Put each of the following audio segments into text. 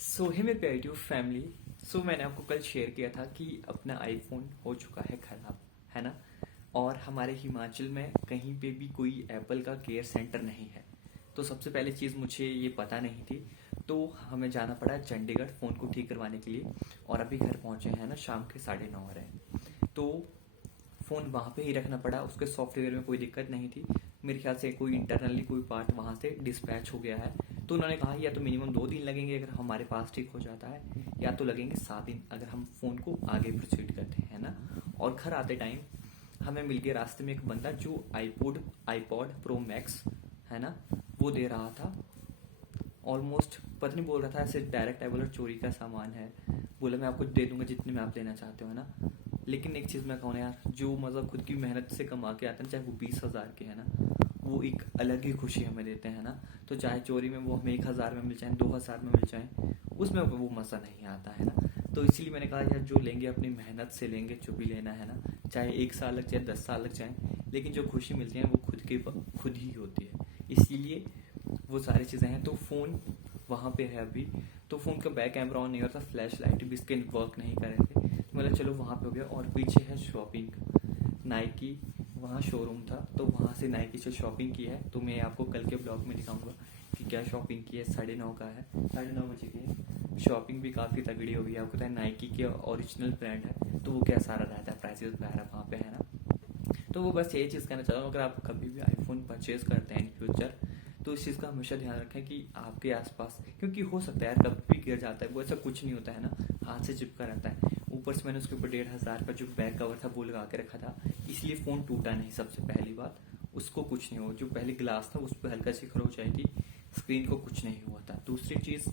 हे मेरे प्यारे tube family. मैंने आपको कल शेयर किया था कि अपना आईफोन हो चुका है खराब, है ना। और हमारे हिमाचल में कहीं पे भी कोई एप्पल का केयर सेंटर नहीं है। तो सबसे पहली चीज़ मुझे ये पता नहीं थी, तो हमें जाना पड़ा चंडीगढ़ फ़ोन को ठीक करवाने के लिए। और अभी घर पहुंचे हैं ना, शाम के 9:30 हो रहे हैं। तो फ़ोन वहाँ पे ही रखना पड़ा, उसके सॉफ्टवेयर में कोई दिक्कत नहीं थी। मेरे ख्याल से कोई इंटरनली कोई पार्ट वहाँ से डिस्पैच हो गया है। तो उन्होंने कहा या तो मिनिमम 2 दिन लगेंगे अगर हमारे पास ठीक हो जाता है, या तो लगेंगे 7 दिन अगर हम फ़ोन को आगे प्रोसीड करते हैं ना। और घर आते टाइम हमें मिल गया रास्ते में एक बंदा जो आईपॉड प्रो मैक्स, है ना, वो दे रहा था। ऑलमोस्ट पता नहीं, बोल रहा था ऐसे डायरेक्ट, आई बोला चोरी का सामान है, बोला मैं आपको दे दूंगा जितने में आप लेना चाहते हो ना। लेकिन एक चीज़ मैं कहूँ यार, जो मतलब खुद की मेहनत से कमा के आते हैं, चाहे वो 20,000 के है ना, वो एक अलग ही खुशी हमें देते हैं ना। तो चाहे चोरी में वो हमें 1,000 में मिल जाए, 2,000 में मिल जाए, उसमें वो मज़ा नहीं आता है ना। तो इसीलिए मैंने कहा यार, जो लेंगे अपनी मेहनत से लेंगे, जो भी लेना है ना, चाहे 1 साल लग जाए, 10 साल लग जाए, लेकिन जो खुशी मिलती है वो खुद ही होती है। इसीलिए वो सारी चीज़ें हैं। तो फ़ोन वहाँ पे है अभी। तो फ़ोन का बैक कैमरा ऑन नहीं होता, फ्लैश लाइट भी इसके वर्क नहीं कर रहे थे, तो मतलब चलो वहाँ पे हो गया। और पीछे है शॉपिंग, नाइकी, वहाँ शोरूम था तो वहाँ से नाइकी से शॉपिंग की है। तो मैं आपको कल के ब्लॉग में दिखाऊंगा कि क्या शॉपिंग की है। 9:30 का है, 9:30 बजे की है। शॉपिंग भी काफ़ी तगड़ी होगी। आपको पता है नाइकी के ओरिजिनल ब्रांड है, तो वो क्या सारा रहता है, प्राइसेस वगैरह वहाँ पे है ना। तो वो बस यही चीज़ कहना चाहता हूँ, अगर आप कभी भी आईफोन परचेज करते हैं इन फ्यूचर, तो इस चीज़ का हमेशा ध्यान रखें कि आपके आसपास, क्योंकि हो सकता है यार कभी भी गिर जाता है, वो ऐसा कुछ नहीं होता है ना, हाथ से चिपका रहता है। ऊपर से मैंने उसके ऊपर 1,500 का जो बैक कवर था वो लगा के रखा था, इसलिए फ़ोन टूटा नहीं। सबसे पहली बात, उसको कुछ नहीं हुआ। जो पहले ग्लास था उस पर हल्का सी खरोच आई थी, स्क्रीन को कुछ नहीं हुआ था। दूसरी चीज़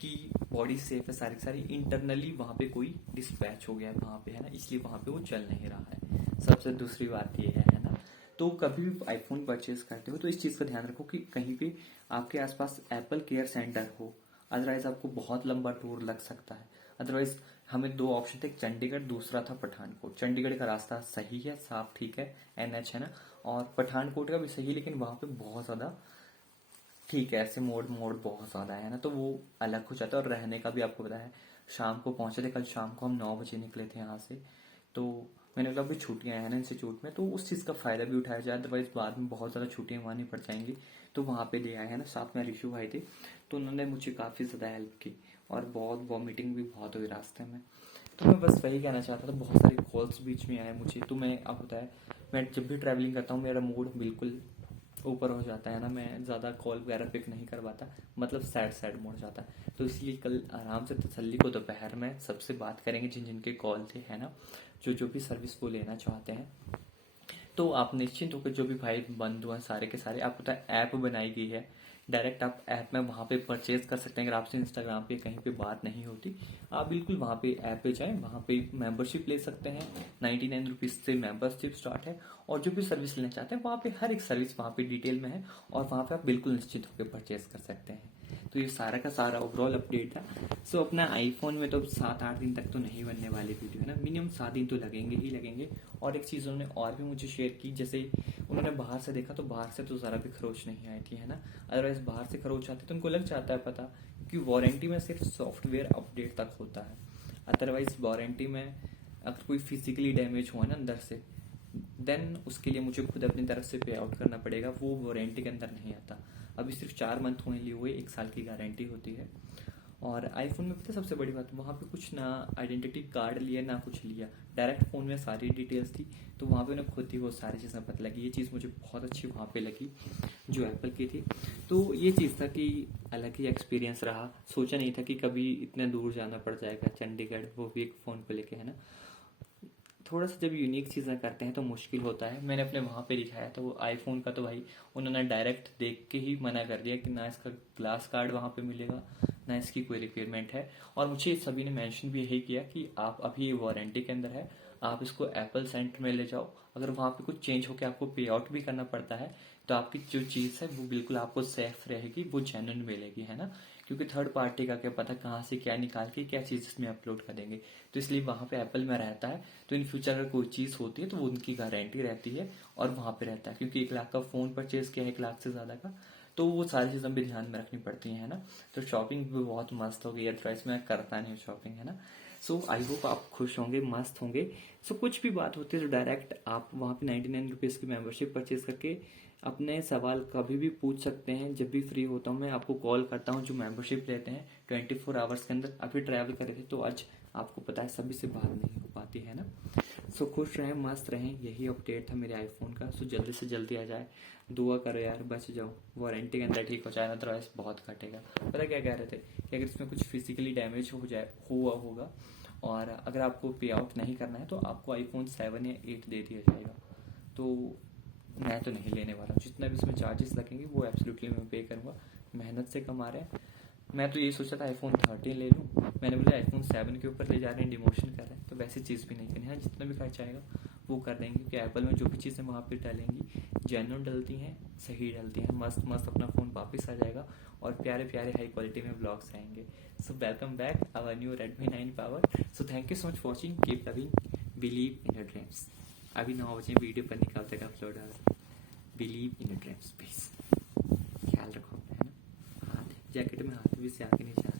कि बॉडी सेफ है सारी की सारी। इंटरनली वहाँ पे कोई डिस्पैच हो गया है वहाँ पे, है ना, इसलिए वहाँ पे वो चल नहीं रहा है। सबसे दूसरी बात ये है ना। तो कभी भी आईफोन परचेज करते हो तो इस चीज़ का ध्यान रखो कि कहीं भी आपके आसपास एप्पल केयर सेंटर हो, अदरवाइज आपको बहुत लंबा टूर लग सकता है। अदरवाइज हमें 2 ऑप्शन थे, चंडीगढ़, दूसरा था पठानकोट। चंडीगढ़ का रास्ता सही है, साफ ठीक है, एनएच है ना। और पठानकोट का भी सही है, लेकिन वहाँ पे बहुत ज़्यादा, ठीक है, ऐसे मोड़ मोड़ बहुत ज़्यादा है ना, तो वो अलग हो जाता है। और रहने का भी आपको पता है, शाम को पहुंचे थे, कल शाम को हम 9 बजे निकले थे यहाँ से। तो मैंने कहा अभी छुट्टियाँ हैं ना इंस्टीट्यूट में, तो उस चीज़ का फ़ायदा भी उठाया जाए, अदरवाइज बाद में बहुत ज़्यादा छुट्टियाँ मारनी पड़ जाएंगी। तो वहाँ पे ले आए हैं ना, साथ में ऋषु भाई थे, तो उन्होंने मुझे काफ़ी ज़्यादा हेल्प की। और बहुत वॉमिटिंग भी बहुत हुई रास्ते में। तो मैं बस वही कहना चाहता था, बहुत सारे कॉल्स बीच में आए मुझे। तो मैं, आपको पता है, मैं जब भी ट्रैवलिंग करता हूँ मेरा मूड बिल्कुल ऊपर हो जाता है ना, मैं ज़्यादा कॉल वगैरह पिक नहीं कर पाता, मतलब सैड सैड मोड जाता है। तो इसलिए कल आराम से तसल्ली को दोपहर में सबसे बात करेंगे जिन जिनके कॉल थे, है ना, जो जो भी सर्विस वो लेना चाहते हैं। तो आप निश्चिंत होकर, जो भी भाई बंधु हैं सारे के सारे, आपको पता है ऐप बनाई गई है, डायरेक्ट आप ऐप में वहाँ पे परचेज कर सकते हैं। अगर आपसे इंस्टाग्राम पे कहीं पे बात नहीं होती, आप बिल्कुल वहाँ पे ऐप पे जाएं, वहाँ पे मेंबरशिप ले सकते हैं। 99 रुपीज़ से मेंबरशिप स्टार्ट है। और जो भी सर्विस लेना चाहते हैं वहाँ पे हर एक सर्विस वहाँ पे डिटेल में है, और वहाँ पे आप बिल्कुल निश्चित होकर परचेज कर सकते हैं। तो ये सारा का सारा ओवरऑल अपडेट था। अपना आईफोन में तो 7-8 दिन तक तो नहीं बनने वाली वीडियो, है ना, मिनिमम 7 दिन तो लगेंगे ही लगेंगे। और एक चीज़ उन्होंने और भी मुझे शेयर की, जैसे उन्होंने बाहर से देखा तो बाहर से तो ज़रा भी खरोच नहीं आई थी, है ना। अदरवाइज बाहर से खरोच आती तो उनको लग जाता है पता, कि वारंटी में सिर्फ सॉफ्टवेयर अपडेट तक होता है। अदरवाइज वारंटी में अगर कोई फिजिकली डैमेज हुआ ना अंदर से, देन उसके लिए मुझे खुद अपनी तरफ से पे आउट करना पड़ेगा, वो वारंटी के अंदर नहीं आता। अभी सिर्फ 4 मंथ हुए लिए हुए, 1 साल की गारंटी होती है। और आईफोन में पता है सबसे बड़ी बात, वहाँ पे कुछ ना आइडेंटिटी कार्ड लिया ना कुछ लिया, डायरेक्ट फ़ोन में सारी डिटेल्स थी। तो वहाँ पे ना खुद ही वो सारी चीज़ें पता लगी। ये चीज़ मुझे बहुत अच्छी वहाँ पे लगी जो एप्पल की थी। तो ये चीज़ था कि अलग ही एक्सपीरियंस रहा। सोचा नहीं था कि कभी इतने दूर जाना पड़ जाएगा चंडीगढ़, वो भी एक फ़ोन को लेके, है ना। थोड़ा सा जब यूनिक चीज़ें करते हैं तो मुश्किल होता है। मैंने अपने वहाँ पे दिखाया था वो आईफोन का, तो भाई उन्होंने डायरेक्ट देख के ही मना कर दिया कि ना इसका ग्लास कार्ड वहाँ पे मिलेगा, ना इसकी कोई रिक्वायरमेंट है। और मुझे सभी ने मेंशन भी यही किया कि आप अभी वारंटी के अंदर है, आप इसको एप्पल सेंटर में ले जाओ। अगर वहाँ पे कुछ चेंज होकर आपको पे आउट भी करना पड़ता है, तो आपकी जो चीज़ है वो बिल्कुल आपको सेफ रहेगी, वो जेन्युइन मिलेगी, है ना। क्योंकि थर्ड पार्टी का क्या पता कहाँ से क्या निकाल के क्या चीज़ इसमें अपलोड कर देंगे। तो इसलिए वहाँ पे एप्पल में रहता है, तो इन फ्यूचर अगर कोई चीज़ होती है तो वो उनकी गारंटी रहती है और वहाँ पे रहता है। क्योंकि 1 लाख का फ़ोन परचेज किया है, 1 लाख से ज़्यादा का, तो वो सारी चीज़ें भी ध्यान में रखनी पड़ती हैं, है ना। तो शॉपिंग भी बहुत मस्त हो गई, अदरवाइज मैं करता नहीं हूँ शॉपिंग, है ना। सो आई होप आप खुश होंगे, मस्त होंगे। सो कुछ भी बात होती है तो डायरेक्ट आप वहाँ पे 99 रुपीज़ की मेंबरशिप परचेज करके अपने सवाल कभी भी पूछ सकते हैं। जब भी फ्री होता हूँ मैं आपको कॉल करता हूँ, जो मेंबरशिप लेते हैं 24 आवर्स के अंदर। अभी ट्रैवल करे थे तो आज आपको पता है सभी से बात नहीं हो पाती है ना। सो खुश रहें, मस्त रहें, यही अपडेट था मेरे आईफोन का। सो जल्दी से जल्दी आ जाए, दुआ करो यार बच जाओ, वारंटी के अंदर ठीक हो जाए, अदरवाइज बहुत घटेगा। पता क्या कह रहे थे कि अगर इसमें कुछ फिजिकली डैमेज हो जाए हुआ होगा और अगर आपको पे आउट नहीं करना है तो आपको आईफोन 7 या 8 दे दिया जाएगा। तो मैं तो नहीं लेने वाला हूँ, जितना भी इसमें चार्जेस लगेंगे वो एब्सोल्युटली मैं पे करूँगा। मेहनत से कमा रहे हैं। मैं तो यही सोचा था आईफोन 13 ले लूँ, मैंने बोला आईफोन 7 के ऊपर ले जा रहे हैं, डिमोशन कर रहे हैं, तो वैसी चीज़ भी नहीं करनी है। जितना भी खर्च आएगा वो कर देंगे, क्योंकि एप्पल में जो भी चीज़ें वहाँ पे डालेंगी जेन्युइन डलती हैं, सही डलती हैं। मस्त मस्त अपना फ़ोन वापस आ जाएगा और प्यारे प्यारे हाई क्वालिटी में ब्लॉग्स आएंगे। So welcome back our new Redmi 9 power. So thank you so much for watching, keep loving, believe in your dreams. अभी 9 बजे वीडियो पर निकाल तक अपलोड है। Believe in your dreams please. ख्याल रखो, है ना। हाथ जैकेट में हाथ भी से आके नहीं जा